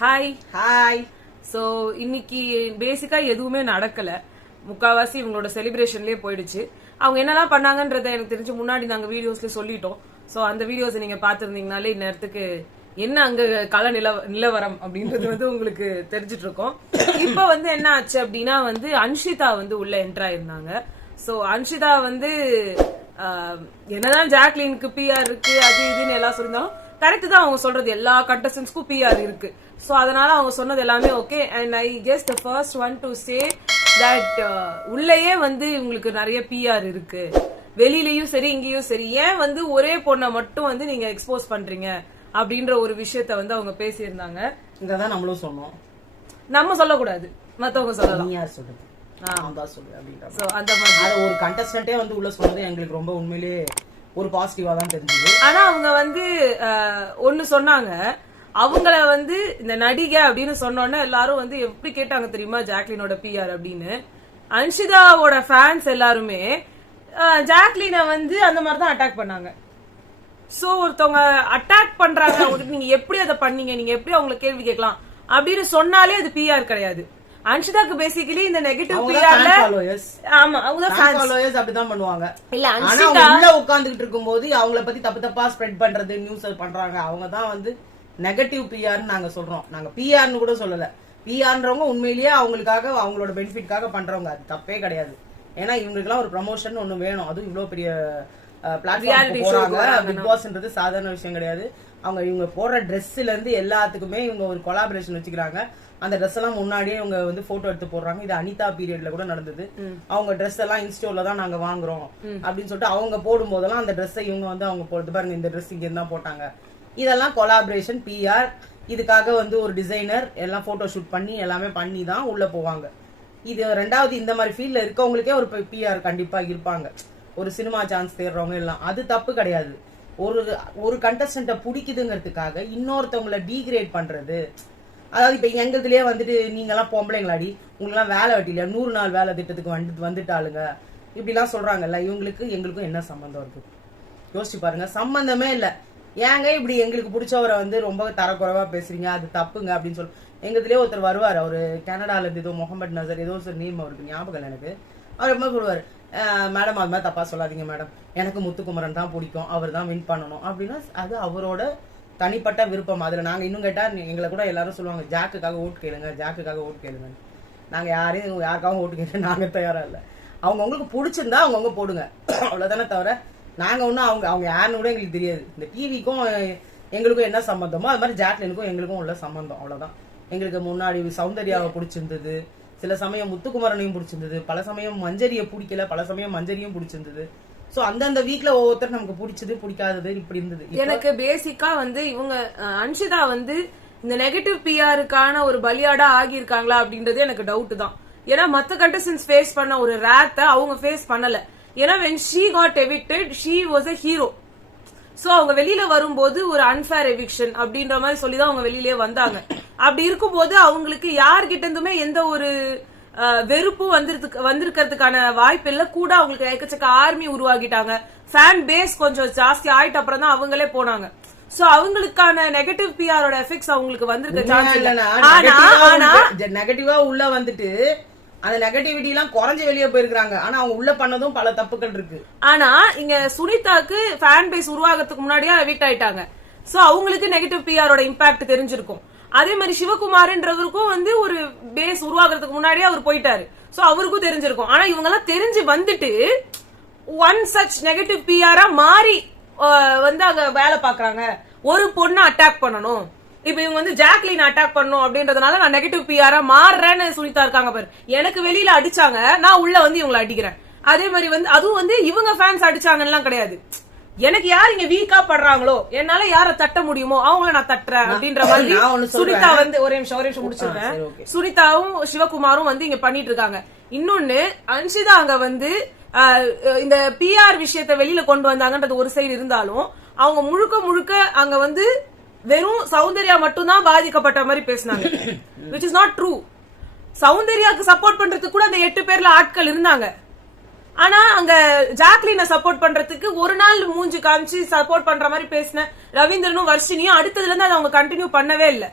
Hi hi. So இன்னைக்கு பேசிக்கா எதுவுமே நடக்கல. முக்காவாசி இவங்களோட செலிப்ரேஷன்லயே போயிடுச்சு. அவங்க என்னெல்லாம் பண்ணாங்கன்றத எனக்கு தெரிஞ்சு முன்னாடி நாங்க வீடியோஸ்ல சொல்லிட்டோம். ஸோ அந்த வீடியோஸ் நீங்க பாத்துருந்தீங்கனாலே இந்நேரத்துக்கு என்ன அங்க கள நிலவரம் அப்படின்றது வந்து உங்களுக்கு தெரிஞ்சிட்டு இருக்கோம். இப்ப வந்து என்ன ஆச்சு அப்படின்னா வந்து அன்ஷிதா வந்து உள்ள என்டர் ஆயிருந்தாங்க. ஸோ அன்ஷிதா வந்து என்னதான் ஜாக்லினுக்கு பிஆர் இருக்கு அது இதுன்னு எல்லாம் சொல்லியிருந்தாலும் கரெக்ட் தான் அவங்க சொல்றது. எல்லா கண்டஸ்டன்ஸ்க்கும் பிஆர் இருக்கு. சோ அதனால அவங்க சொன்னது எல்லாமே okay. And I guess the first one to say that உள்ளேயே வந்து உங்களுக்கு நிறைய பிஆர் இருக்கு, வெளியிலயும் சரி இங்கேயும் சரி. ஏன் வந்து ஒரே பொண்ணை மட்டும் வந்து நீங்க எக்ஸ்போஸ் பண்றீங்க அப்படின்ற ஒரு விஷயத்த வந்து அவங்க பேசியிருந்தாங்க. இங்கதான் நம்மளும் சொன்னோம். நம்ம சொல்லக்கூடாது, மத்தவங்க சொல்லலாம். யார் சொல்றது? அந்த மாதிரி ஒரு கண்டஸ்டன்டே வந்து உள்ள சொன்னது எங்களுக்கு ரொம்ப உண்மையிலேயே ஒரு பாசிட்டிவா தான் தெரிஞ்சது. ஆனா அவங்க வந்து ஒன்னு சொன்னாங்க. அவங்கள வந்து இந்த நடிகை அப்படின்னு சொன்னோன்னே எல்லாரும் வந்து எப்படி கேட்டாங்க தெரியுமா ஜாக்லினோட பிஆர் அப்படின்னு. அன்ஷிதாவோட ஃபேன்ஸ் எல்லாருமே ஜாக்லினை வந்து அந்த மாதிரிதான் அட்டாக் பண்ணாங்க. சோ ஒருத்தவங்க அட்டாக் பண்றாங்க, நீங்க எப்படி அதை பண்ணீங்க, நீங்க எப்படி அவங்களை கேள்வி கேட்கலாம் அப்படின்னு சொன்னாலே அது பிஆர் கிடையாது. அன்ஷிதாக்கு பேசிக்கலி இந்த நெகட்டிவ் பிஆர்ல ஆமா அவங்க ஃபாலோவர்ஸ் அப்படிதான் பண்ணுவாங்க. இல்ல அன்ஷிதா உள்ள உட்கார்ந்துகிட்டு இருக்கும்போது அவங்கள பத்தி தப்பு தப்பா ஸ்ப்ரெட் பண்றது, நியூஸ் பண்றாங்க. அவங்க தான் வந்து நெகட்டிவ் பிஆர்னு நாங்க சொல்றோம். நாங்க பிஆர்னு கூட சொல்லல. பிஆர்ன்றவங்க உண்மையிலேயே அவங்களுக்காக அவங்களோட பெனிஃபிட்காக பண்றவங்க, அது தப்பே கிடையாது. ஏன்னா இவங்களுக்கு எல்லாம் ஒரு ப்ரமோஷன் ஒண்ணு வேணும். அதுவும் இவ்வளவு பெரிய பிளாட்ஃபார்ம் போறாங்க. பிக் பாஸ்ன்றது சாதாரண விஷயம் கிடையாது. அவங்க இவங்க போடுற ட்ரெஸ்ல இருந்து எல்லாத்துக்குமே இவங்க ஒரு கொலாபரேஷன் வச்சுக்கிறாங்க. அந்த ட்ரெஸ் எல்லாம் முன்னாடியே இவங்க வந்து போட்டோ எடுத்து போடுறாங்க. இது அனிதா பீரியட்ல கூட நடந்தது. அவங்க ட்ரெஸ் எல்லாம் இன்ஸ்டோல தான் நாங்க வாங்குறோம் அப்படின்னு சொல்லிட்டு அவங்க போடும் போதெல்லாம் அந்த ட்ரெஸ்ஸை இவங்க வந்து அவங்க போடுறது பாருங்க, இந்த ட்ரெஸ் இங்க இருந்தா போட்டாங்க. இதெல்லாம் கொலாபரேஷன், பிஆர். இதுக்காக வந்து ஒரு டிசைனர் எல்லாம் போட்டோ ஷூட் பண்ணி எல்லாமே பண்ணி தான் உள்ள போவாங்க. இது ரெண்டாவது, இந்த மாதிரி ஃபீல்ட்ல இருக்கவங்களுக்கே ஒரு பிஆர் கண்டிப்பா இருப்பாங்க. ஒரு சினிமா சான்ஸ் தேடுறவங்க எல்லாம், அது தப்பு கிடையாது. ஒரு கண்டஸ்டன்ட பிடிக்குதுங்கிறதுக்காக இன்னொருத்தவங்களை டீக்ரேட் பண்றது, அதாவது இப்ப எங்கதுலயே வந்துட்டு நீங்க எல்லாம் பொம்பளைங்களாடி, உங்களுக்கு எல்லாம் வேலை வெட்டில 100 நாள் வேலை திட்டத்துக்கு வந்துட்டாளுங்க இப்படி எல்லாம் சொல்றாங்கல்ல. இவங்களுக்கு எங்களுக்கும் என்ன சம்பந்தம் இருக்கு? யோசிச்சு பாருங்க, சம்பந்தமே இல்ல. ஏங்க இப்படி எங்களுக்கு பிடிச்சவரை வந்து ரொம்ப தரக்குறைவா பேசுறீங்க, அது தப்புங்க அப்படின்னு சொல்லி. எங்கதுலயே ஒருத்தர் வருவார், அவரு கனடால இருந்து, ஏதோ முகமது நசர் ஏதோ ஒரு நேம் அவருக்கு ஞாபகம் எனக்கு. அவர் எப்படி சொல்லுவாரு, மேடம் அது மாதிரி தப்பா சொல்லாதீங்க மேடம், எனக்கு முத்துக்குமரன் தான் பிடிக்கும், அவர் தான் வின் பண்ணணும் அப்படின்னா அது அவரோட தனிப்பட்ட விருப்பம். அதுல நாங்க இன்னும் கேட்டா எங்களை கூட எல்லாரும் சொல்லுவாங்க, ஜாக்குக்காக ஓட்டு கேளுங்க, ஜாக்குக்காக ஓட்டு கேளுங்க. நாங்க யாருக்காகவும் ஓட்டு கேட்க நாங்க தயாரா இல்ல. அவங்களுக்கு பிடிச்சிருந்தா அவங்கவுங்க போடுங்க, அவ்வளவுதானே. தவிர நாங்க ஒன்னும் அவங்க யாருன்னு கூட எங்களுக்கு தெரியாது. இந்த டிவிக்கும் எங்களுக்கும் என்ன சம்பந்தமோ அது மாதிரி ஜாக்லினுக்கும் எங்களுக்கும் உள்ள சம்பந்தம், அவ்வளவுதான். எங்களுக்கு முன்னாடி சௌந்தர்யாவை பிடிச்சிருந்தது, சில சமயம் முத்துக்குமரனையும் பிடிச்சிருந்தது, பல சமயம் மஞ்சரியை பிடிக்கல, பல சமயம் மஞ்சரியும் பிடிச்சிருந்தது. சோ அந்தந்த வீக்ல ஒவ்வொருத்தர் நமக்கு பிடிச்சது பிடிக்காதது இப்படி இருந்தது. எனக்கு பேசிக்கா வந்து இவங்க அன்ஷிதா வந்து இந்த நெகட்டிவ் பிஆருக்கான ஒரு பலியாடா ஆகியிருக்காங்களா அப்படின்றது எனக்கு டவுட் தான். ஏன்னா மத்த கண்டஸ்டன்ஸ் ஃபேஸ் பண்ண ஒரு ரேத்தை அவங்க ஃபேஸ் பண்ணல. ஏன்னா when she got evicted she was a hero. So அவங்க வெளியில வரும்போது ஒரு அன்ஃபேர் எவிக்ஷன் அப்படின்ற மாதிரி சொல்லிதான் அவங்க வெளியிலேயே வந்தாங்க. அப்படி இருக்கும்போது அவங்களுக்கு யார்கிட்ட இருந்துமே எந்த ஒரு வெறுப்பு வந்திருக்கிறதுக்கான வாய்ப்பு இல்ல. கூட அவங்களுக்கு எக்கச்சக்க ஆர்மி உருவாக்கிட்டாங்க, ஃபேன் பேஸ் கொஞ்சம் ஜாஸ்தி ஆயிட்ட அப்புறம் தான் அவங்களே போனாங்க. சோ அவங்களுக்கான நெகட்டிவ் பிஆரோட எஃபெக்ட்ஸ் அவங்களுக்கு வந்திருக்க சான்ஸ் இல்ல. ஆனா நெகட்டிவா உள்ள வந்துட்டு அந்த நெகட்டிவிட்டி எல்லாம் குறைஞ்சு வெளியே போயிருக்காங்க. ஆனா அவங்க உள்ள பண்ணதும் பல தப்புகள் இருக்கு. ஆனா இங்க சுனிதாக்கு ஃபேன் பேஸ் உருவாகிறதுக்கு முன்னாடியே எவிக்ட் ஆயிட்டாங்க. சோ அவங்களுக்கு நெகட்டிவ் பிஆரோட இம்பாக்ட் தெரிஞ்சிருக்கும். அதே மாதிரி சிவகுமார்ன்றவருக்கும் வந்து ஒரு பேஸ் உருவாகிறதுக்கு முன்னாடியே அவர் போயிட்டாரு. சோ அவருக்கும் தெரிஞ்சிருக்கும். ஆனா இவங்க எல்லாம் தெரிஞ்சு வந்துட்டு ஒன் சச் நெகட்டிவ் பிஆரா மாறி வந்து அங்க வேலை பாக்குறாங்க. ஒரு பொண்ணை அட்டாக் பண்ணணும், இப்ப இவங்க வந்து ஜாக்லின் அட்டாக் பண்ணணும் அப்படின்றதுனால நான் நெகட்டிவ் பிஆரா மாறுறேன்னு சொல்லித்தா இருக்காங்க பாரு. எனக்கு வெளியில அடிச்சாங்க, நான் உள்ள வந்து இவங்களை அடிக்கிறேன். அதே மாதிரி வந்து அதுவும் வந்து இவங்க ஃபேன்ஸ் அடிச்சாங்கன்னு கிடையாது. எனக்கு யார் இங்க வீக்கா படுறாங்களோ, என்னால யார தட்ட முடியுமோ அவங்கள நான் தட்டுறேன் அப்படின்ற மாதிரி சுனிதா வந்து ஒரே நிமிஷம் முடிச்சிருக்கேன். சுனிதாவும் சிவகுமாரும் வந்து இங்க பண்ணிட்டு இருக்காங்க. இன்னொன்னு அன்ஷிதா அங்க வந்து இந்த பிஆர் விஷயத்த வெளியில கொண்டு வந்தாங்கன்றது ஒரு சைடு இருந்தாலும் அவங்க முழுக்க அங்க வந்து வெறும் சௌந்தர்யா மட்டும் தான் பாதிக்கப்பட்ட மாதிரி பேசினாங்க, which is not true. சௌந்தர்யாக்கு சப்போர்ட் பண்றதுக்கு கூட அந்த 8 பேர்ல ஆட்கள் இருந்தாங்க. ஆனா அங்க ஜாக்லினை சப்போர்ட் பண்றதுக்கு ஒரு நாள் மூஞ்சி காமிச்சு சப்போர்ட் பண்ற மாதிரி பேசின ரவீந்திரனும் வர்ஷினியும் அடுத்ததுல இருந்து அதை அவங்க கண்டினியூ பண்ணவே இல்லை.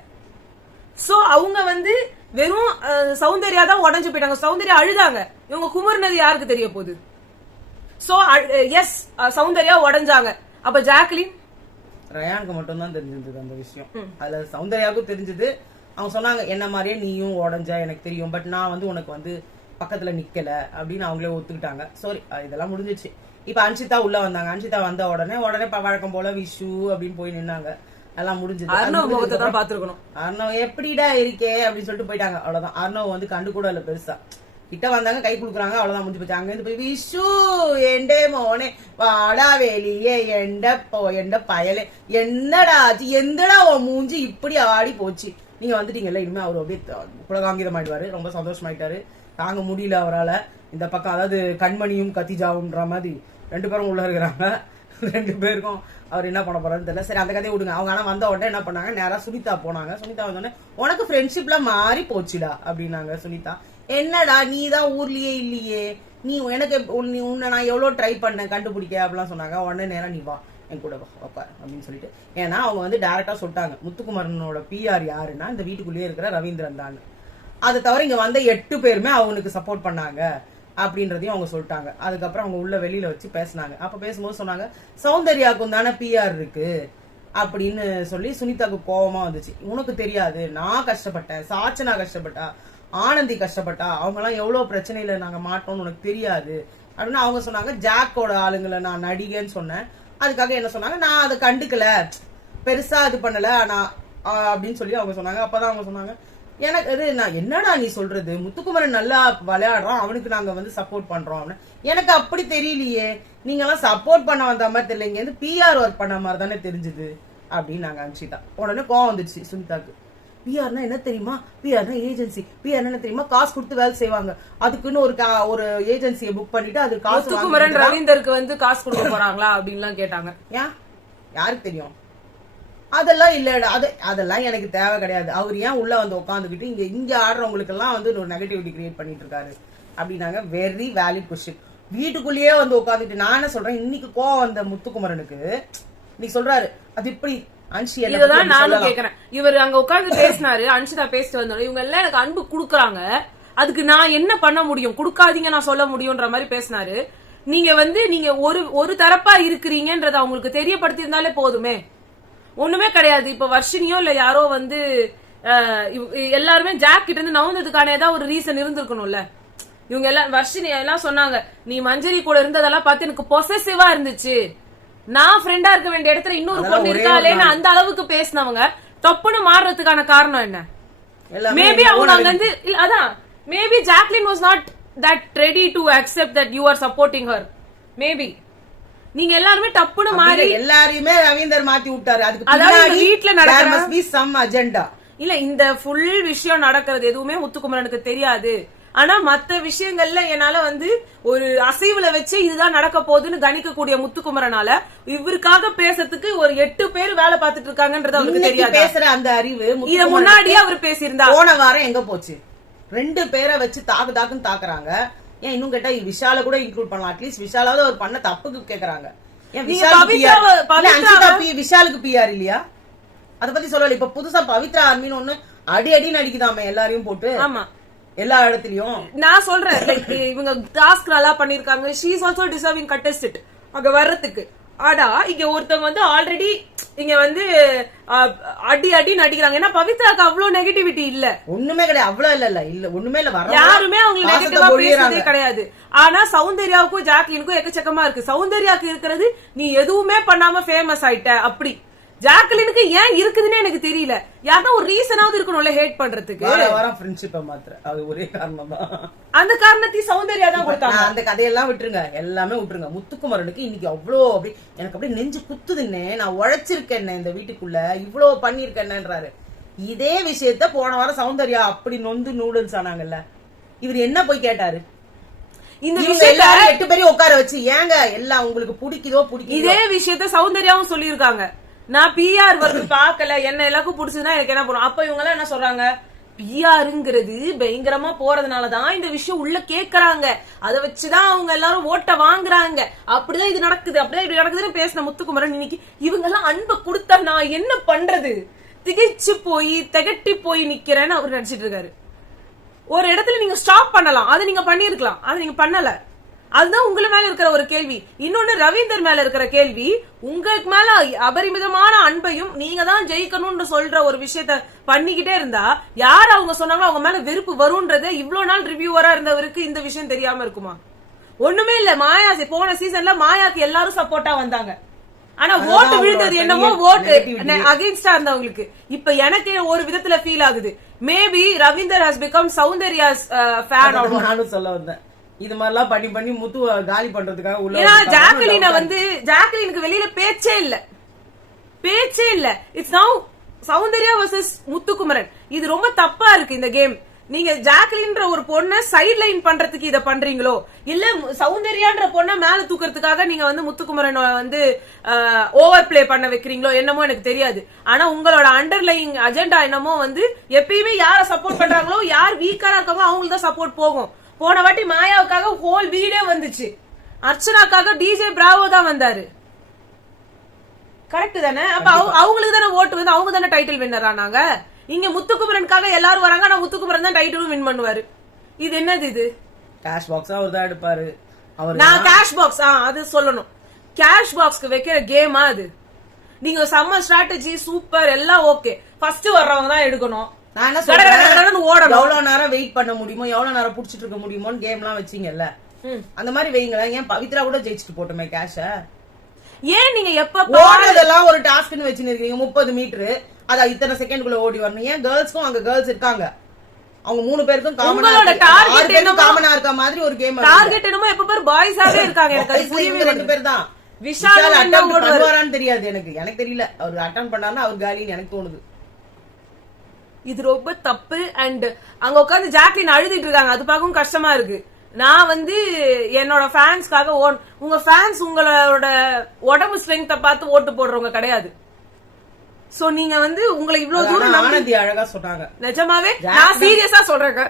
சோ அவங்க வந்து வெறும் சௌந்தர்யா தான் உடஞ்சு போயிட்டாங்க. சௌந்தர்யா அழுதாங்க. இவங்க குமுறினது யாருக்கு தெரிய போகுது? சோ எஸ் சௌந்தர்யா உடஞ்சாங்க. அப்ப ஜாக்லின் ரயானுக்கு மட்டும் தான் தெரிஞ்சிருந்தது அந்த விஷயம். அதுல சௌந்தர்யாவுக்கும் தெரிஞ்சது. அவங்க சொன்னாங்க என்ன மாதிரியே நீயும் உடஞ்ச எனக்கு தெரியும், பட் நான் வந்து உனக்கு வந்து பக்கத்துல நிக்கல அப்படின்னு அவங்களே ஒத்துக்கிட்டாங்க. சாரி, இதெல்லாம் முடிஞ்சிச்சு. இப்ப அன்ஷிதா உள்ள வந்தாங்க. அன்ஷிதா வந்த உடனே வழக்கம் போல விஷு அப்படின்னு போய் நின்னாங்க. எல்லாம் முடிஞ்சது. அர்ணவ் எப்படிடா இருக்கே அப்படின்னு சொல்லிட்டு போயிட்டாங்க. அவ்வளவுதான். அர்ணவ் வந்து கண்டு கூட இல்ல பெருசா. கிட்ட வந்தாங்க, கை குடுக்குறாங்க, அவ்வளவுதான் முடிஞ்சு போச்சு. அங்க இருந்து போய் விஷு எண்டே மோனே வாடா வெளியே எண்ட பயலே என்னடா ஆச்சு, எந்தடா உன் மூஞ்சி இப்படி ஆடி போச்சு, நீங்க வந்துட்டீங்கல்ல, இனிமே அவர் அப்படியே குலகாங்கிதம் ஆயிடுவாரு. ரொம்ப சந்தோஷமாயிட்டாரு. தாங்க முடியல அவரால். இந்த பக்கம் அதாவது கண்மணியும் கத்திஜாவுன்ற மாதிரி 2 பேரும் உள்ள இருக்கிறாங்க. 2 பேருக்கும் அவர் என்ன பண்ண போறாருன்னு தெரியல. சரி, அந்த கதையை விடுங்க. அவங்க ஆனா வந்த உடனே என்ன பண்ணாங்க, நேரா சுனிதா போனாங்க. சுனிதா வந்தோடனே உனக்கு ஃப்ரெண்ட்ஷிப்ல மாறி போச்சுடா அப்படின்னாங்க. சுனிதா என்னடா நீ தான் ஊர்லயே இல்லையே, நீ எனக்கு உன்னை நான் எவ்வளவு ட்ரை பண்ணேன் கண்டுபிடிக்க அப்படிலாம் சொன்னாங்க. உடனே நேரா நீ வா என் கூட உட்கார் அப்படின்னு சொல்லிட்டு. ஏன்னா அவங்க வந்து டைரக்டா சொல்லிட்டாங்க முத்துக்குமரனோட பிஆர் யாருன்னா இந்த வீட்டுக்குள்ளேயே இருக்கிற ரவீந்திரன் தான். அதை தவிர இங்க வந்த 8 பேருமே அவனுக்கு சப்போர்ட் பண்ணாங்க அப்படின்றதையும் அவங்க சொல்லிட்டாங்க. அதுக்கப்புறம் அவங்க உள்ள வெளியில வச்சு பேசினாங்க. அப்ப பேசும்போது சொன்னாங்க சௌந்தர்யாவுக்கும் தானே பிஆர் இருக்கு அப்படின்னு சொல்லி சுனிதாக்கு கோபமா வந்துச்சு. உனக்கு தெரியாது, நான் கஷ்டப்பட்டேன், சாச்சனா கஷ்டப்பட்டா, ஆனந்தி கஷ்டப்பட்டா, அவங்க எல்லாம் எவ்வளவு பிரச்சனையில நாங்க மாட்டோம்னு உனக்கு தெரியாது அப்படின்னு அவங்க சொன்னாங்க. ஜாக்கோட ஆளுங்களை நான் நடிகன்னு சொன்னேன். அதுக்காக என்ன சொன்னாங்க, நான் அதை கண்டுக்கல, பெருசா இது பண்ணல நான் அப்படின்னு சொல்லி அவங்க சொன்னாங்க. அப்பதான் அவங்க சொன்னாங்க எனக்கு இது நான் என்னடா நீ சொல்றது, முத்துக்குமரன் நல்லா விளையாடுறான், அவனுக்கு நாங்க வந்து சப்போர்ட் பண்றோம். எனக்கு அப்படி தெரியலையே, நீங்க எல்லாம் சப்போர்ட் பண்ண வந்த மாதிரி தெரியல, இங்க வந்து பிஆர் ஒர்க் பண்ண மாதிரி தானே தெரிஞ்சுது அப்படின்னு நாங்க அனுப்பிச்சிட்டா. உடனே கோவம் வந்துச்சு சுனிதாக்கு. பிஆர்னா என்ன தெரியுமா, பிஆர்னா ஏஜென்சி, பிஆர்னா என்ன தெரியுமா, காசு கொடுத்து வேலை செய்வாங்க, அதுக்குன்னு ஒரு ஏஜென்சியை புக் பண்ணிட்டு அது காசு ரவீந்தருக்கு வந்து காசு கொடுக்க போறாங்களா அப்படின்னு கேட்டாங்க. ஏன் யாருக்கு தெரியும்? அதெல்லாம் இல்லடா, அதெல்லாம் எனக்கு தேவை கிடையாது. அவர் ஏன் உள்ள வந்து உட்காந்துக்கிட்டு இங்க ஆடுறவங்களுக்கு எல்லாம் வந்து ஒரு நெகட்டிவிட்டி கிரியேட் பண்ணிட்டு இருக்காரு அப்படின்னாங்க. Very valid question. வீட்டுக்குள்ளேயே வந்து உட்காந்துட்டு நான் என்ன சொல்றேன், இன்னைக்கு கோவம் வந்த முத்துக்குமரனுக்கு இன்னைக்கு சொல்றாரு அது இப்படி இதுதான் நானும் கேக்குறேன். இவர் அங்க உட்கார்ந்து பேசினாரு, அன்ஷிதா பேசிட்டு வந்தோம், இவங்க எல்லாம் எனக்கு அன்பு குடுக்குறாங்க, அதுக்கு நான் என்ன பண்ண முடியும், குடுக்காதீங்க நான் சொல்ல முடியும்ன்ற மாதிரி பேசினாரு. நீங்க வந்து நீங்க ஒரு தரப்பா இருக்கிறீங்கன்றத அவங்களுக்கு தெரியப்படுத்தி இருந்தாலே போதுமே. ஒண்ணுமே கிடையாது. இப்ப வர்ஷினியோ இல்ல யாரோ வந்து எல்லாருமே ஜாக் கிட்ட இருந்து நவுந்ததுக்கான ஏதாவது ஒரு ரீசன் இருந்திருக்கணும்ல. இவங்க எல்லாம் வர்ஷினி எல்லாம் சொன்னாங்க, நீ மஞ்சரி கூட இருந்ததெல்லாம் பார்த்து எனக்கு பொசசிவா இருந்துச்சு, நான் ஃப்ரெண்டா இருக்க வேண்டிய இடத்துல இன்னொரு பொண்ணு இருக்காளேன்னு அந்த அளவுக்கு பேசினவங்க தப்புன்னு மாறுறதுக்கான காரணம் என்ன? மேபி அவங்க அங்க வந்து அதான் maybe Jacqueline was not that ready to accept that you are supporting her. Maybe நீங்க எல்லாருமே டப்புன்னு மாறி எல்லாரையுமே ரவீந்தர் மாத்தி விட்டாரு. அதுக்கு வீட்டுல நடக்கிற சம் அஜெண்டா இல்ல. இந்த ஃபுல் விஷயம் நடக்கிறது எதுவுமே முத்துக்குமரனுக்கு தெரியாது. ஆனா மத்த விஷயங்கள்ல என்னால வந்து ஒரு அசைவுல வச்சு இதுதான் நடக்க போகுதுன்னு கணிக்கக்கூடிய முத்துக்குமரனால இவருக்காக பேசுறதுக்கு ஒரு 8 பேர் வேலை பார்த்துட்டு இருக்காங்கன்றது அவருக்கு தெரியாது. பேசுற அந்த அறிவு இத முன்னாடியே அவர் பேசியிருந்தா. போன வாரம் எங்க போச்சு? 2 பேரை வச்சு தாக்குன்னு தாக்குறாங்க. ஏன் இன்னும் கேட்டா விஷால கூட இன்க்ளூட் பண்ணலாம். அட்லீஸ்ட் விஷாலாவது அவர் பண்ண தப்புக்கு கேக்குறாங்க. ஏன் விஷாலுக்கு பிஆர் இல்லையா? அத பத்தி சொல்லல. இப்ப புதுசா பவித்ரா ஆர்மின்னு ஒண்ணு அடி நடிக்குதாமே எல்லாரையும் போட்டு. ஆமா, எல்லா இடத்துலயும். நான் சொல்றேன் இவங்க டாஸ்க் நல்லா பண்ணிருக்காங்க. She is also deserving contestant அங்க வர்றதுக்கு. ஆனா இங்க ஒருத்தவங்க வந்து ஆல்ரெடி இங்க வந்து அடி நடிக்கிறாங்க. ஏன்னா பவித்ராக்கு அவ்வளவு நெகட்டிவிட்டி இல்ல, ஒண்ணுமே கிடையாது. அவ்வளவு இல்ல ஒண்ணுமே இல்ல, யாருமே அவங்க நெகட்டிவா பேசுறதே கிடையாது. ஆனா சௌந்தர்யாவுக்கும் ஜாக்லினுக்கும் எக்கச்சக்கமா இருக்கு. சௌந்தர்யாக்கு இருக்கிறது நீ எதுவுமே பண்ணாம ஃபேமஸ் ஆயிட்ட அப்படி. ஜாக்லினுக்கு ஏன் இருக்குதுன்னு எனக்கு தெரியல. யாரா ஒரு ரீசனாவது இருக்கணும்ல ஹேட் பண்றதுக்கு. ஃப்ரெண்ட்ஷிப் மாத்திர அது ஒரே காரணம் தான். அந்த காரணத்தை சௌந்தர்யா தான் கொடுத்தாங்க. அந்த கதையெல்லாம் விட்டுருங்க, எல்லாமே விட்டுருங்க. முத்துக்குமரனுக்கு இன்னைக்கு அவ்வளோ அப்படி எனக்கு அப்படியே நெஞ்சு குத்துதுன்னே, நான் உழைச்சிருக்கேன் இந்த வீட்டுக்குள்ள இவ்வளவு பண்ணிருக்கேன்ன்றாரு. இதே விஷயத்த போன வாரம் சௌந்தர்யா அப்படி நொந்து நூடுல்ஸ் ஆனாங்கல்ல, இவர் என்ன போய் கேட்டாரு? இந்த விஷயத்த 8 பேரையும் உட்கார வச்சு ஏங்க எல்லாம் உங்களுக்கு பிடிக்குதோ பிடிக்கும். இதே விஷயத்த சௌந்தர்யாவும் சொல்லியிருக்காங்க. நான் பிஆர் ஒர்க் பாக்கல, என்ன எல்லாருக்கும் பிடிச்சதுன்னா எனக்கு என்ன பண்ணும். அப்ப இவங்க எல்லாம் என்ன சொல்றாங்க, பிஆருங்கிறது பயங்கரமா போறதுனாலதான் இந்த விஷயம் உள்ள கேக்குறாங்க, அதை வச்சுதான் அவங்க எல்லாரும் ஓட்ட வாங்குறாங்க, அப்படிதான் இது நடக்குது, அப்படிதான் இது நடக்குதுன்னு பேசின முத்துக்குமரன் இன்னைக்கு இவங்க எல்லாம் அன்பை கொடுத்தா நான் என்ன பண்றது, திகைச்சு போய் திகட்டி போய் நிக்கிறேன்னு அவர் நினைச்சிட்டு இருக்காரு. ஒரு இடத்துல நீங்க ஸ்டாப் பண்ணலாம், அதை நீங்க பண்ணிருக்கலாம், அதை நீங்க பண்ணல. அதுதான் உங்க மேல இருக்கிற ஒரு கேள்வி. இன்னொன்னு ரவீந்தர் மேல இருக்கிற கேள்வி, உங்களுக்கு மேல அபரிமிதமான அன்பையும் நீங்க தான் ஜெயிக்கணும்னு சொல்ற ஒரு விஷயத்த பண்ணிக்கிட்டே இருந்தா யார் அவங்க சொன்னாங்களோ அவங்க மேல வெறுப்பு வரும்ன்றத இவ்வளவு நாள் ரிவ்யூவரா இருந்தவருக்கு இந்த விஷயம் தெரியாம இருக்குமா? ஒண்ணுமே இல்ல, மாயா போன சீசன்ல மாயாக்கு எல்லாரும் சப்போர்ட்டா வந்தாங்க. ஆனா ஓட்டு விழுந்தது என்னமோ ஓட்டு அகைன்ஸ்டா இருந்தவங்களுக்கு. இப்ப எனக்கு ஒரு விதத்துல ஃபீல் ஆகுது, maybe Ravindar has become Soundarya's fan. நானும் சொல்ல வந்தேன், இது மாதிரிலாம் பண்ணி பண்ணி முத்து காலி பண்றதுக்காக உள்ள. ஏன்னா ஜாக்லின வந்து ஜாக்லினுக்கு வெளியில பேச்சே இல்ல. It's now Soundarya versus Muthukumaran. இது ரொம்ப தப்பா இருக்கு இந்த கேம். நீங்க ஜாக்லின்ற ஒரு பொண்ணை சைட் லைன் பண்றதுக்கு இத பண்றீங்களோ, இல்ல சௌந்தர்யான்ற பொண்ணை மேல தூக்குறதுக்காக நீங்க வந்து முத்துக்குமரன் வந்து ஓவர் பிளே பண்ண வைக்கிறீங்களோ என்னமோ எனக்கு தெரியாது. ஆனா உங்களோட அண்டர்லைங் அஜெண்டா என்னமோ வந்து எப்பயுமே யார சப்போர்ட் பண்றாங்களோ, யார் வீக்கரா இருக்காங்களோ அவங்களுக்கு தான் சப்போர்ட் போகும். போன வாட்டி மாயாவுக்காக ஹோல் வீடே வந்துச்சு, அர்ச்சனாக்காக டிஜே பிராவோ தான் வந்தாரு. கரெக்ட் தானே? அப்ப அவங்களுக்கு தானே ஓட்டு வந்து அவங்க தானே டைட்டில் வின்னர் ஆனாங்க. இங்க முத்துக்குமரனுக்காக எல்லாரும் வராங்க, ஆனா முத்துக்குமரன் தான் டைட்டிலும் வின் பண்ணுவாரு. இது என்னது? இது கேஷ் பாக்ஸ் அவர் தான் எடுப்பாரு. நான் கேஷ் பாக்ஸ் அது சொல்லணும். கேஷ் பாக்ஸ்க்கு வைக்கிற கேமா அது? நீங்க செம்ம ஸ்ட்ராட்டஜி சூப்பர் எல்லாம் ஓகே, ஃபர்ஸ்ட் வர்றவங்க தான் எடுக்கணும். நான் என்ன சொல்றேன், எவ்வளவு நேரம் வெயிட் பண்ண முடியுமோ, எவ்வளவு நேரம் புடிச்சிட்டு இருக்க முடியுமோன்னு கேம் எல்லாம் வச்சீங்கல்ல, அந்த மாதிரி வைங்களேன். ஏன் பவித்ரா கூட ஜெயிச்சுட்டு போட்டுமே கேஷ? ஏன் நீங்க எப்ப ஓடுறதெல்லாம் ஒரு டாஸ்க்னு வச்சுருக்கீங்க? 30 மீட்டர், அத இத்தனை செகண்ட்குள்ள ஓடி வரணும். ஏன் கேர்ள்ஸ்க்கும் அங்க கேர்ள்ஸ் இருக்காங்க, அவங்க 3 பேருக்கும் காமனா இருக்க மாதிரி ஒரு கேம். டார்கெட் என்னமோ எப்ப பாரு பாய்ஸாவே இருக்காங்க. எனக்கு அது புரியவே 2 பேர் தான். விஷால் அட்டெம்ப்ட் பண்ணுவாரான்னு தெரியாது எனக்கு தெரியல. அவர் அட்டெம்ப்ட் பண்ணாருன்னா அவர் காலின்னு எனக்கு தோணுது. இது ரொம்ப தப்பு. அண்ட் அங்க உட்காந்து ஜாக்லின் அழுதிட்டு இருக்காங்க, அது பார்க்கவும் கஷ்டமா இருக்கு. நான் வந்து என்னோட ஃபேன்ஸ்க்காக உங்க ஃபேன்ஸ் உங்களோட உடம்பு ஸ்ட்ரென்த்தை பார்த்து ஓட்டு போடுறவங்க கிடையாது. சோ நீங்க வந்து உங்களை இவ்வளவு தூரம் ஆனந்தி அழகா சொன்னாங்க. நிஜமாவே நான் சீரியஸா சொல்றேங்க,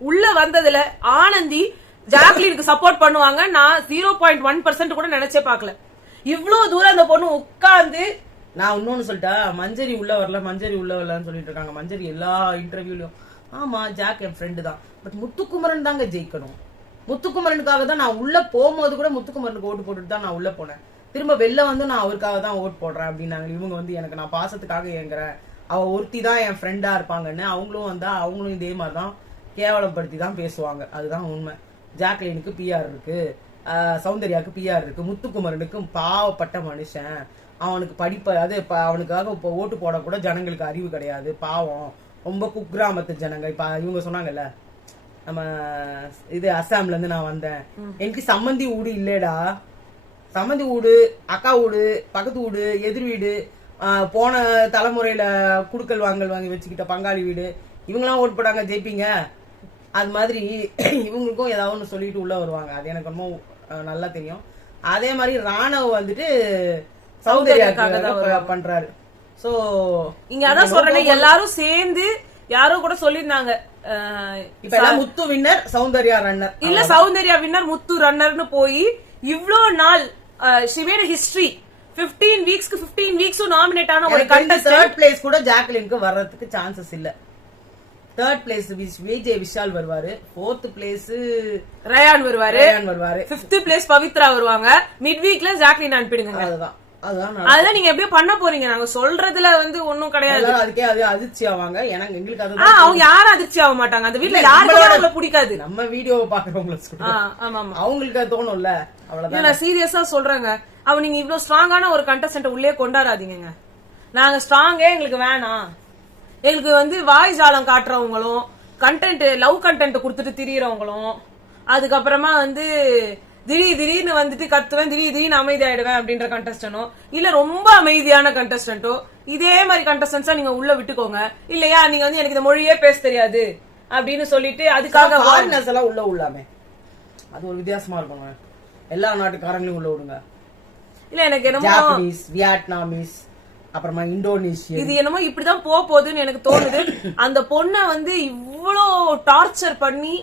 உள்ள வந்ததுல ஆனந்தி ஜாக்லினுக்கு சப்போர்ட் பண்ணுவாங்க நான் 0.1% கூட நினைச்சே பாக்கல. இவ்வளவு தூரம் அந்த பொண்ணு உட்கார்ந்து. நான் இன்னொன்னு சொல்லிட்டா, மஞ்சரி உள்ள வரலன்னு சொல்லிட்டு இருக்காங்க. மஞ்சரி எல்லா இன்டர்வியூலயும் ஆமா ஜாக் என் ஃப்ரெண்டு தான், பட் முத்துக்குமரன் தாங்க ஜெயிக்கணும். முத்துக்குமரனுக்காக தான் நான் உள்ள போகும்போது கூட முத்துக்குமரனுக்கு ஓட்டு போட்டுட்டு தான் நான் உள்ள போனேன். திரும்ப வெளில வந்து நான் அவருக்காக தான் ஓட் போடுறேன் அப்படின்னாங்க. இவங்க வந்து எனக்கு நான் பாசத்துக்காக ஏங்குறேன், அவ ஒருத்தி தான் என் ஃப்ரெண்டா இருப்பாங்கன்னு. அவங்களும் வந்தா அவங்களும் இதே மாதிரிதான் கேவலப்படுத்தி தான் பேசுவாங்க. அதுதான் உண்மை. ஜாக்லினுக்கு பிஆர் இருக்கு, சௌந்தர்யாவுக்கு பிஆர் இருக்கு, முத்துக்குமரனுக்கு பாவப்பட்ட மனுஷன், அவனுக்கு படிப்ப அது அவனுக்காக இப்போ ஓட்டு போட கூட ஜனங்களுக்கு அறிவு கிடையாது, பாவம், ரொம்ப குக்கிராமத்து ஜனங்க. இப்ப இவங்க சொன்னாங்கல்ல, நம்ம இது அசாம்ல இருந்து நான் வந்தேன், எனக்கு சம்மந்தி வீடு இல்லடா, சம்மந்தி வீடு, அக்கா வீடு, பக்கத்து வீடு, எதிர் வீடு, போன தலைமுறையில குடுக்கல் வாங்கி வச்சுக்கிட்ட பங்காளி வீடு, இவங்கெல்லாம் ஓட்டு போடாங்க ஜெயிப்பீங்க. அது மாதிரி இவங்களுக்கும் ஏதாவது ஒன்று சொல்லிட்டு உள்ள வருவாங்க. அது எனக்கு ரொம்ப நல்லா தெரியும். அதே மாதிரி ராணவ் வந்துட்டு சௌந்தர்யாக்காக பண்றாரு. சோ இங்க அதான் சொல்றேன், எல்லாரும் சேர்ந்து யாரோ கூட சொல்லிருந்தாங்க, இப்ப முத்து வின்னர் சௌந்தர்யா ரன்னர், இல்ல சௌந்தர்யா வின்னர் முத்து ரன்னர்னு போய் இவ்ளோ நாள் ஷிவேட ஹிஸ்டரி 15 வீக்ஸ்க்கு 15 வீக்ஸும் நாமினேட் ஆன ஒரு கண்டஸ்டன்ட். தேர்ட் பிளேஸ் கூட ஜாக்லினுக்கு வர்றதுக்கு சான்சஸ் இல்ல. தேர்ட் பிளேஸ் விஜய் விஷால் வருவாரு, ஃபோர்த் பிளேஸ் ரயான் வருவாரு, 5th பிளேஸ் பவித்ரா வருவாங்க, மிட் வீக்ல ஜாக்லின் அனுப்பிடுங்க. அதெல்லாம் நீங்க எப்படியோ பண்ண போறீங்க, நாங்க சொல்றதுல வந்து ஒண்ணும் கிடையாது. அதுக்கே அது அதிர்ச்சி ஆவாங்க. எனக்கு எங்களுக்கு அது அவங்க யாரும் அதிர்ச்சி ஆக மாட்டாங்க, அந்த வீட்டுல யாருக்கும் பிடிக்காது. நம்ம வீடியோவை பாக்குறவங்களுக்கு அவங்களுக்கு அது தோணும்ல, அவ்வளவுதான். நான் சீரியஸா சொல்றேங்க, அவ நீங்க இவ்வளவு ஸ்ட்ராங்கான ஒரு கண்டஸ்டன்ட் உள்ளே கொண்டாடாதீங்க. நாங்க ஸ்ட்ராங்கே எங்களுக்கு வேணாம். எங்களுக்கு வந்து வாய் ஜாலம் காட்டுறவங்களும், கண்டென்ட் லவ் கண்டென்ட் கொடுத்துட்டு திரியறவங்களும், அதுக்கப்புறமா வந்து திடீர்னு வந்துட்டு கத்துவேன், திடீர்னு அமைதி ஆயிடுவேன் அப்படின்ற கண்டஸ்டன்டோ, இல்ல ரொம்ப அமைதியான கண்டஸ்டன்டோ, இதே மாதிரி கண்டஸ்டன்ஸா நீங்க உள்ள விட்டுக்கோங்க. இல்லையா நீங்க வந்து எனக்கு இந்த மொழியே பேச தெரியாது அப்படின்னு சொல்லிட்டு அதுக்காக ஃபாரினர்ஸ் எல்லாம் உள்ள விடலாமே, அது ஒரு வித்தியாசமா இருக்கும். எல்லா நாட்டுக்காரங்களையும் உள்ள விடுங்க. இல்ல எனக்கு என்னமோ ஜாப்பனீஸ், வியட்நாமீஸ், அப்புறமா இந்தோனேஷியா, இது என்னமோ இப்படிதான் போகுதுன்னு எனக்கு தோணுது. அந்த பொண்ணை வந்து இவ்வளோ டார்ச்சர் பண்ணி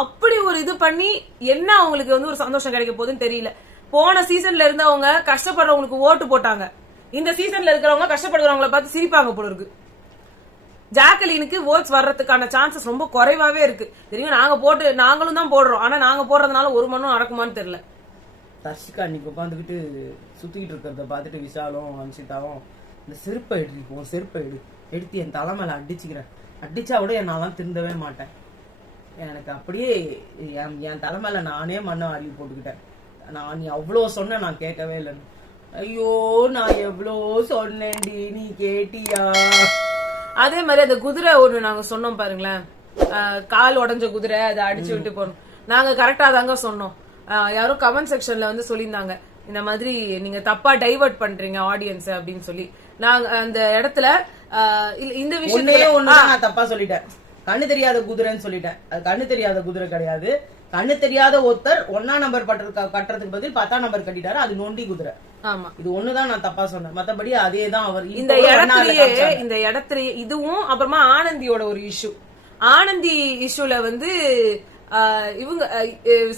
அப்படி ஒரு இது பண்ணி என்ன அவங்களுக்கு வந்து ஒரு சந்தோஷம் கிடைக்க போகுதுன்னு தெரியல. போன சீசன்ல இருந்தவங்க கஷ்டப்படுறவங்களுக்கு ஓட்டு போட்டாங்க, இந்த சீசன்ல இருக்கிறவங்க கஷ்டப்படுறவங்களை பார்த்து சிரிப்பாங்க போல இருக்கு. ஜாக்கலினுக்கு ஓட்ஸ் வர்றதுக்கான சான்சஸ் ரொம்ப குறைவாவே இருக்கு. தெரியும் நாங்களும் தான் போடுறோம். ஆனா நாங்க போடுறதுனால ஒரு மண்ணும் நடக்குமான்னு தெரியல. தர்ஷிகா அன்னைக்கு உட்காந்துக்கிட்டு சுத்திக்கிட்டு இருக்கிறத பார்த்துட்டு விஷாலும் அன்சிதாவும் இந்த செருப்பை எடுத்துப்போம், செருப்பை எடுத்து என் தலை மேல அடிச்சுக்கிறேன், அடிச்சா கூட என்னாலாம் திருந்தவே மாட்டேன். எனக்கு அப்படியே என் தலை மேல நானே மண்ணை அள்ளி போட்டுக்கிட்டேன். நீ அவ்வளோ சொன்ன நான் கேட்கவே இல்லைன்னு. ஐயோ நான் எவ்வளோ சொன்னேன்டி, நீ கேட்டியா? அதே மாதிரி அந்த குதிரை ஒண்ணு நாங்க சொன்னோம் பாருங்களேன், கால் உடஞ்ச குதிரை, அதை அடிச்சு விட்டு போனோம். நாங்க கரெக்டா தாங்க சொன்னோம். யாரும் கமெண்ட் செக்ஷன்ல வந்து சொல்லியிருந்தாங்க, இந்த மாதிரி நீங்க தப்பா டைவர்ட் பண்றீங்க ஆடியன்ஸ் அப்படின்னு சொல்லி. நாங்க அந்த இடத்துல இந்த விஷயத்தையே நான் தப்பா சொல்லிட்டேன். கண்ணு தெரியாத குதிரைன்னு சொல்லிட்டேன். அது கண்ணு தெரியாத குதிரை கிடையாது. கண்ணு தெரியாத ஒருத்தர் 1ஆம் நம்பர் கட்டுறதுக்கு பதில் 10ஆம் நம்பர் கட்டிட்டாரு, அது நொண்டி குதிரை. ஆமா, இது ஒண்ணுதான் நான் தப்பா சொன்னேன். மத்தபடி அதேதான் அவர் இந்த இடத்துலயே இதுவும். அப்புறமா ஆனந்தியோட ஒரு இஷ்யூ, ஆனந்தி இஷ்யூல வந்து இவங்க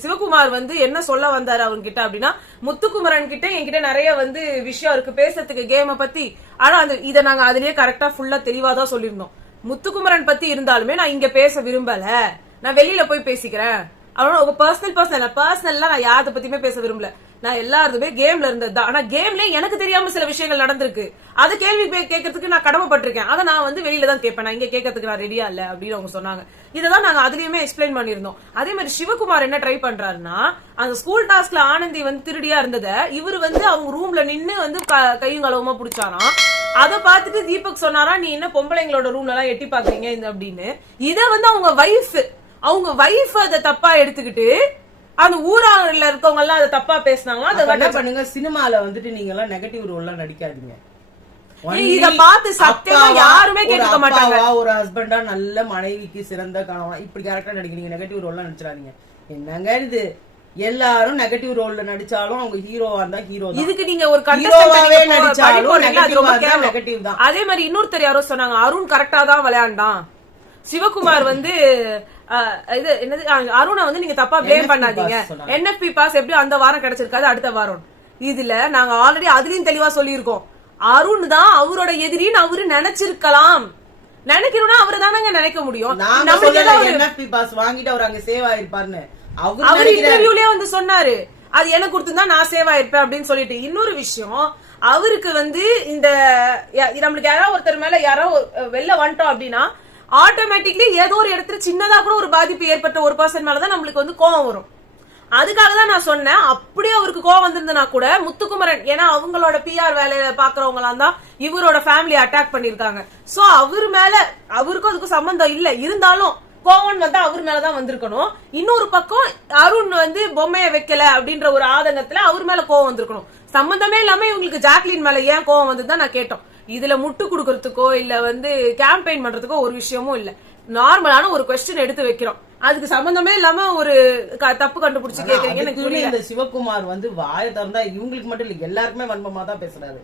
சிவகுமார் வந்து என்ன சொல்ல வந்தாரு அவங்க கிட்ட அப்படின்னா, முத்துக்குமரன் கிட்ட என்கிட்ட நிறைய வந்து விஷயம் இருக்கு பேசுறதுக்கு கேம பத்தி. ஆனா இத நாங்க அதுலயே கரெக்டா ஃபுல்லா தெளிவாதான் சொல்லியிருந்தோம். முத்துக்குமரன் பத்தி இருந்தாலுமே நான் இங்க பேச விரும்பல, நான் வெளியில போய் பேசிக்கிறேன். அவனோட பர்சனல் நான் யாரை பத்தியுமே பேச விரும்பல. நான் எல்லாருமே கேம்ல இருந்ததுதான். ஆனா கேம்ல எனக்கு தெரியாம சில விஷயங்கள் நடந்திருக்கு, அது கேள்வி கேட்கறதுக்கு நான் கடமைப்பட்டிருக்கேன். அதை நான் வந்து வெளியில தான் கேட்பேன், நான் இங்க கேட்கறதுக்கு நான் ரெடியா இல்ல அப்படின்னு அவங்க சொன்னாங்க. இததான் நாங்க அதுலயுமே எக்ஸ்பிளைன் பண்ணிருந்தோம். அதே மாதிரி சிவகுமார் என்ன ட்ரை பண்றாருன்னா, அந்த ஸ்கூல் டாஸ்க்ல ஆனந்தி வந்து திருடியா இருந்தத இவரு வந்து அவங்க ரூம்ல நின்னு வந்து கையும் களவுமா புடிச்சாராம். அதை பார்த்துட்டு தீபக் சொன்னாரா, நீ என்ன பொம்பளைங்களோட ரூம்ல எல்லாம் எட்டி பாக்குறீங்க அப்படின்னு. இத வந்து அவங்க வைஃப் அதை தப்பா எடுத்துக்கிட்டு அந்த ஊரால இருக்கவங்க எல்லாம் அதை தப்பா பேசினாங்க. என்ன பண்ணுங்க, சினிமால வந்துட்டு நீங்க எல்லாம் நெகட்டிவ் ரோல் நடிக்காதீங்க. இத பார்த்து சத்தியமா யாருமே கேட்க மாட்டாங்க. ஒரு ஹஸ்பண்டா நல்ல மனைவிக்கு சிறந்த கணவன் இப்படி கேரக்டர் நடிக்கிறீங்க, நெகட்டிவ் ரோல் நடிச்சிடாதீங்க. என்னங்க இது, எல்லாரும் நெகட்டிவ் ரோல்ல நடிச்சாலும் அவங்க ஹீரோவா இருந்தா ஹீரோ தான். இதுக்கு நீங்க ஒரு கண்டஸ்டன்டாவே நடிச்சாலும் நெகட்டிவ் தான். அதே மாதிரி இன்னொருத்தர் யாரோ சொன்னாங்க, அருண் கரெக்டா தான் விளையாண்டான், சிவகுமார் வந்து இது என்னது அருணை வந்து நீங்க தப்பா பிளேம் பண்ணாதீங்க, NFP பாஸ் எப்படி அந்த வாரம் கிடைச்சிருக்காது அடுத்த வாரம். இதுல நாங்க ஆல்ரெடி அதுலயும் தெளிவா சொல்லியிருக்கோம், அருண் தான் அவரோட எதிரின்னு அவரு நினைச்சிருக்கலாம். நினைக்கணும்னா அவரு தானங்க நினைக்க முடியும். NFP பாஸ் வாங்கிட்டு அவர் அங்க சேவ் ஆயிருப்பாருன்னு அவர் இன்டர்வியூலயே வந்து சொன்னாரு, அது எனக்கு கொடுத்துதான் நான் சேவ் ஆயிருப்பேன் அப்படின்னு சொல்லிட்டு. இன்னொரு விஷயம், அவருக்கு வந்து இந்த நம்மளுக்கு யாராவது ஒருத்தர் மேல யாரோ வெளில வந்துட்டோம் அப்படின்னா ஆட்டோமேட்டிக்லி ஏதோ ஒரு இடத்துல சின்னதா கூட ஒரு பாதிப்பு ஏற்பட்ட ஒரு பர்சன் மேலதான் நம்மளுக்கு வந்து கோவம் வரும். அதுக்காக தான் நான் சொன்னேன், அப்படியே அவருக்கு கோவம் வந்திருந்தா கூட முத்துக்குமரன், ஏன்னா அவங்களோட PR வேலையில பாக்குறவங்க தான் இவரோட ஃபேமிலி அட்டாக் பண்ணிருக்காங்க. சோ அவரு மேல அவருக்கும் அதுக்கும் சம்பந்தம் இல்ல, இருந்தாலும் கோவம் வந்து அவர் மேலதான் வந்திருக்கணும். இன்னொரு பக்கம் அருண் வந்து பொம்மைய வைக்கல அப்படின்ற ஒரு ஆதங்கத்துல அவர் மேல கோவம் வந்திருக்கணும். சம்பந்தமே இல்லாம இவங்களுக்கு ஜாக்லின் மேல ஏன் கோவம் வந்ததுதான் நான் கேட்டோம். இதுல முட்டு கொடுக்கறதுக்கோ இல்ல வந்து கேம்பெயின் பண்றதுக்கோ ஒரு விஷயமும் இல்ல, நார்மலான ஒரு கொஸ்டின் எடுத்து வைக்கிறோம், அதுக்கு சம்பந்தமே இல்லாம ஒரு தப்பு கண்டுபிடிச்சு கேக்குறீங்க. இந்த சிவகுமார் வந்து வாய திறந்தா இவங்களுக்கு மட்டும் இல்ல எல்லாருக்குமே வன்மமா தான் பேசுறாரு.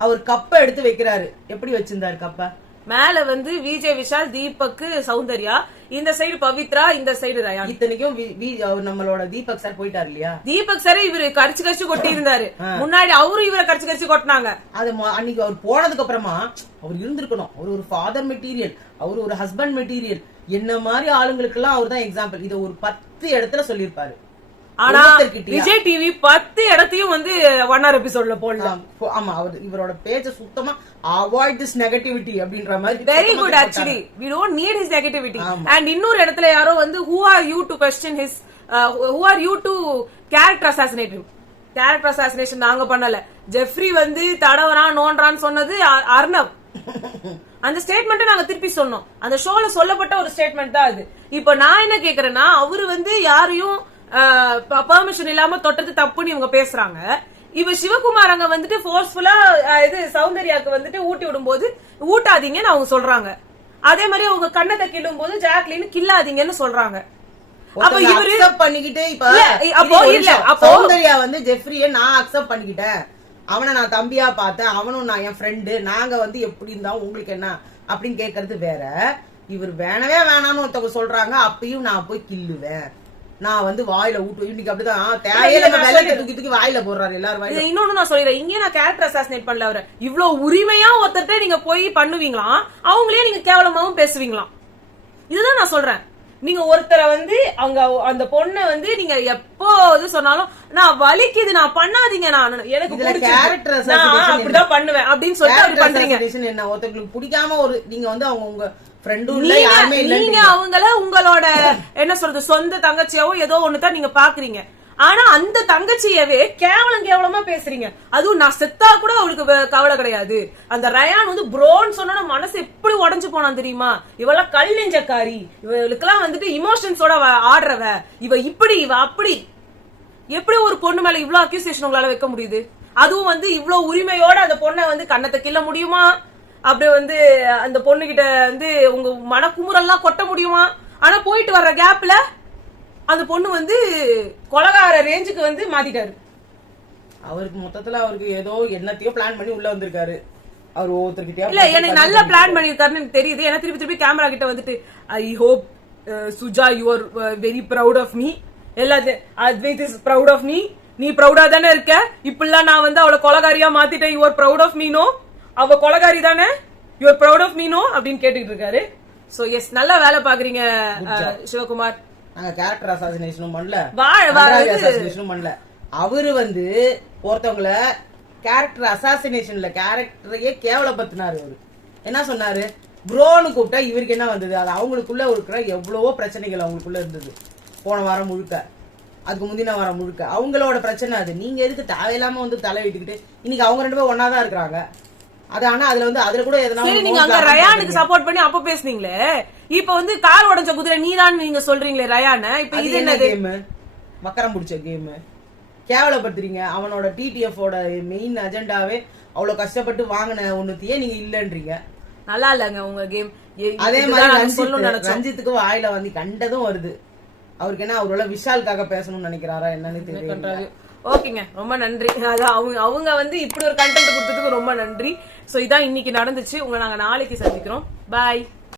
அவர் கப்ப எடுத்து வைக்கிறாரு, எப்படி வச்சிருந்தாரு கப்ப, மேல வந்து விஜய் விஷால், தீபக், சௌந்தர்யா, இந்த சைடு பவித்ரா, இந்த சைடு ரயான். இத்தனைக்கும் நம்மளோட தீபக் சார் போயிட்டாரு இல்லையா, தீபக் சார் இவரு கரிச்சு கொட்டி இருந்தாரு முன்னாடி, அவரும் இவரை கரிச்சு கொட்டினாங்க. அது அன்னைக்கு அவர் போனதுக்கு அப்புறமா அவர் இருந்திருக்கணும், அவர் ஒரு ஃபாதர் மெட்டீரியல், அவர் ஒரு ஹஸ்பண்ட் மெட்டீரியல், என்ன மாதிரி ஆளுங்களுக்கு எல்லாம் அவர் தான் எக்ஸாம்பிள். இதை ஒரு 10 இடத்துல சொல்லியிருப்பாரு. ஆனா விஜய் டிவி 10 இடத்தையும் வந்து 1 hour எபிசோட்ல போடலாம். ஆமா, அவர் இவரோட பேஜ சுத்தமா அவாய்ட் திஸ் நெகட்டிவிட்டி அப்படின்ற மாதிரி. Very good, actually we don't need his negativity. And இன்னொரு இடத்துல யாரோ வந்து who are you to question his who are you to character assassinate him. Character assassination நாங்க பண்ணல, ஜெஃப்ரி வந்து தடவரான் நோன்றான்னு சொன்னது அர்ணவ். அந்த ஸ்டேட்மெண்ட் நாங்க திருப்பி சொன்னோம், அந்த ஷோல சொல்லப்பட்ட ஒரு ஸ்டேட்மெண்ட் தான் அது. இப்ப நான் என்ன கேக்குறேன்னா, அவரு வந்து யாரையும் பெர்மிஷன் இல்லாம தொட்டது தப்புன்னு இவங்க பேசுறாங்க. இவ சிவகுமார் அங்க வந்துட்டு போர்ஸ்ஃபுல்லா இது சௌந்தர்யாக்கு வந்துட்டு ஊட்டி விடும் போது ஊட்டாதீங்கன்னு அவங்க சொல்றாங்க. அதே மாதிரி அவங்க கண்ணத்தை கிள்ளும் போது ஜாக்லின் கில்லாதீங்கன்னு சொல்றாங்க. அப்ப இவரு பண்ணிக்கிட்டு இப்ப சௌந்தர்யா வந்து ஜெஃப்ரிய நான் அக்செப்ட் பண்ணிக்கிட்டேன், அவனை நான் தம்பியா பார்த்தேன், அவனும் நான் என் ஃப்ரெண்டு, நாங்க வந்து எப்படி இருந்தா உங்களுக்கு என்ன அப்படின்னு கேக்குறது வேற. இவர் வேணவே வேணான்னு ஒருத்தவங்க சொல்றாங்க, அப்பயும் நான் போய் கில்லுவேன். நான் வந்து வாயில ஊட்டு இன்னைக்கு அப்படிதான் தேவையில்லாம வெள்ளத்தை தூக்கி வாயில போடுறாரு எல்லாரும் வாயில. இன்னொன்னு நான் சொல்லிடுறேன், இங்கே நான் கேரக்டர் அசாசினேட் பண்ணல அவரை. இவ்வளவு உரிமையா ஒருத்தர்ட்ட நீங்க போய் பண்ணுவீங்களாம், அவங்களே நீங்க கேவலமாவும் பேசுவீங்களாம். இதுதான் நான் சொல்றேன். நீங்க ஒருத்தரை வந்து அவங்க அந்த பொண்ணை வந்து நீங்க எப்போ இது சொன்னாலும் நான் வலிக்குது நான் பண்ணாதீங்க, நான் எனக்கு அப்படிதான் பண்ணுவேன் அப்படின்னு சொல்லிட்டு பண்றீங்க. என்ன ஒருத்தங்களுக்கு பிடிக்காம ஒரு நீங்க வந்து அவங்க உங்க ஃப்ரெண்டும் இல்ல யாருமே இல்ல, நீங்க அவங்கள உங்களோட என்ன சொல்றது சொந்த தங்கச்சியாவோ ஏதோ ஒண்ணுதான் நீங்க பாக்குறீங்க. ஆனா அந்த தங்கச்சியவே கேவலமா பேசுறீங்க. அதுவும் நான் செத்தா கூட அவளுக்கு கவலை கிடையாது. அந்த ரயான் வந்து ப்ரோன்னு சொன்னா மனசு எப்படி உடஞ்சு போனான் தெரியுமா? இவெல்லாம் கல் நெஞ்சக்காரி, இவளுக்கெல்லாம் வந்துட்டு இமோஷன்ஸோட ஆடுறவ, இவ இப்படி இவ அப்படி. எப்படி ஒரு பொண்ணு மேல இவ்வளவு அக்யூசியேஷன் உங்களால வைக்க முடியுது? அதுவும் வந்து இவ்வளவு உரிமையோட அந்த பொண்ணை வந்து கண்ணத்தை கிள்ள முடியுமா? அப்படியே வந்து அந்த பொண்ணு கிட்ட வந்து உங்க மனக்குமுறெல்லாம் கொட்ட முடியுமா? ஆனா போயிட்டு வர்ற கேப்ல அந்த பொண்ணு வந்து கொலகார ரேஞ்சுக்கு வந்து மாத்திட்டாரு. அவருக்கு மொத்தத்துல அவருக்கு ஏதோ என்னத்தையோ பிளான் பண்ணி உள்ள வந்திருக்காரு. அவர் ஒவ்வொருத்தர்கிட்டயா இல்ல எனக்கு நல்லா பிளான் பண்ணிருக்காருன்னு எனக்கு தெரியுது. ஏன்னா திருப்பி கேமரா கிட்ட வந்துட்டு I hope Suja you are very proud of me, எல்லாத்தையும் Advaith is proud of me, நீ ப்ரௌடா தானே இருக்க, இப்பெல்லாம் நான் வந்து அவளை கொலகாரியா மாத்திட்டேன், you are proud of me no, அவ கொலகாரி தானே, you are proud of me no அப்படின்னு கேட்டுக்கிட்டு இருக்காரு. சோ எஸ் நல்லா வேலை பாக்குறீங்க சிவகுமார். நாங்க கேரக்டர் அசாசினேஷனும் பண்ணல, அசாசினேஷனும் பண்ணல. அவரு வந்து ஒருத்தவங்கள கேரக்டர் அசாசினேஷன்ல கேரக்டரையே கேவலப்படுத்தினாரு. அவரு என்ன சொன்னாரு, ப்ரோன்னு கூப்பிட்டா இவருக்கு என்ன வந்தது? அது அவங்களுக்குள்ள இருக்கிற எவ்வளவோ பிரச்சனைகள் அவங்களுக்குள்ள இருந்தது. போன வாரம் முழுக்க, அதுக்கு முந்தின வாரம் முழுக்க அவங்களோட பிரச்சனை அது. நீங்க எதுக்கு தேவையில்லாம வந்து தலையிட்டுக்கிட்டு இன்னைக்கு அவங்க 2 பேரும் ஒன்னாதான் இருக்கிறாங்க. அது ஆனா அதுல வந்து அதுல கூட எதனா நீங்க அங்க ரயானுக்கு சப்போர்ட் பண்ணி அப்ப பேசுனீங்களே, இப்ப வந்து கால் உடைஞ்ச குதிரை நீதான் நீங்க சொல்றீங்களே ரயான. இப்ப இது என்ன கேம்? மக்கரம் பிடிச்ச கேம். கேவலப்படுத்துறீங்க. அவனோட டிடிஎஃப் ஓட மெயின் அஜெண்டாவே அவ்வளவு கஷ்டப்பட்டு வாங்கின ஒண்ணுத்தையே நீங்க இல்லன்றீங்க. நல்லா இல்லங்க உங்க கேம். அதே மாதிரி ரஞ்சித்துக்கு வாயில வந்து கண்டதும் வருது. அவருக்கு என்ன அவரோட விஷாலுக்காக பேசணும்னு நினைக்கிறாரா என்னன்னு தெரியல. ஓகேங்க, ரொம்ப நன்றி. அதான் அவங்க வந்து இப்படி ஒரு கண்டென்ட் கொடுத்ததுக்கு ரொம்ப நன்றி. சோ இதான் இன்னைக்கு நடந்துச்சு. உங்களை நாங்க நாளைக்கு சந்திக்கிறோம். பாய்.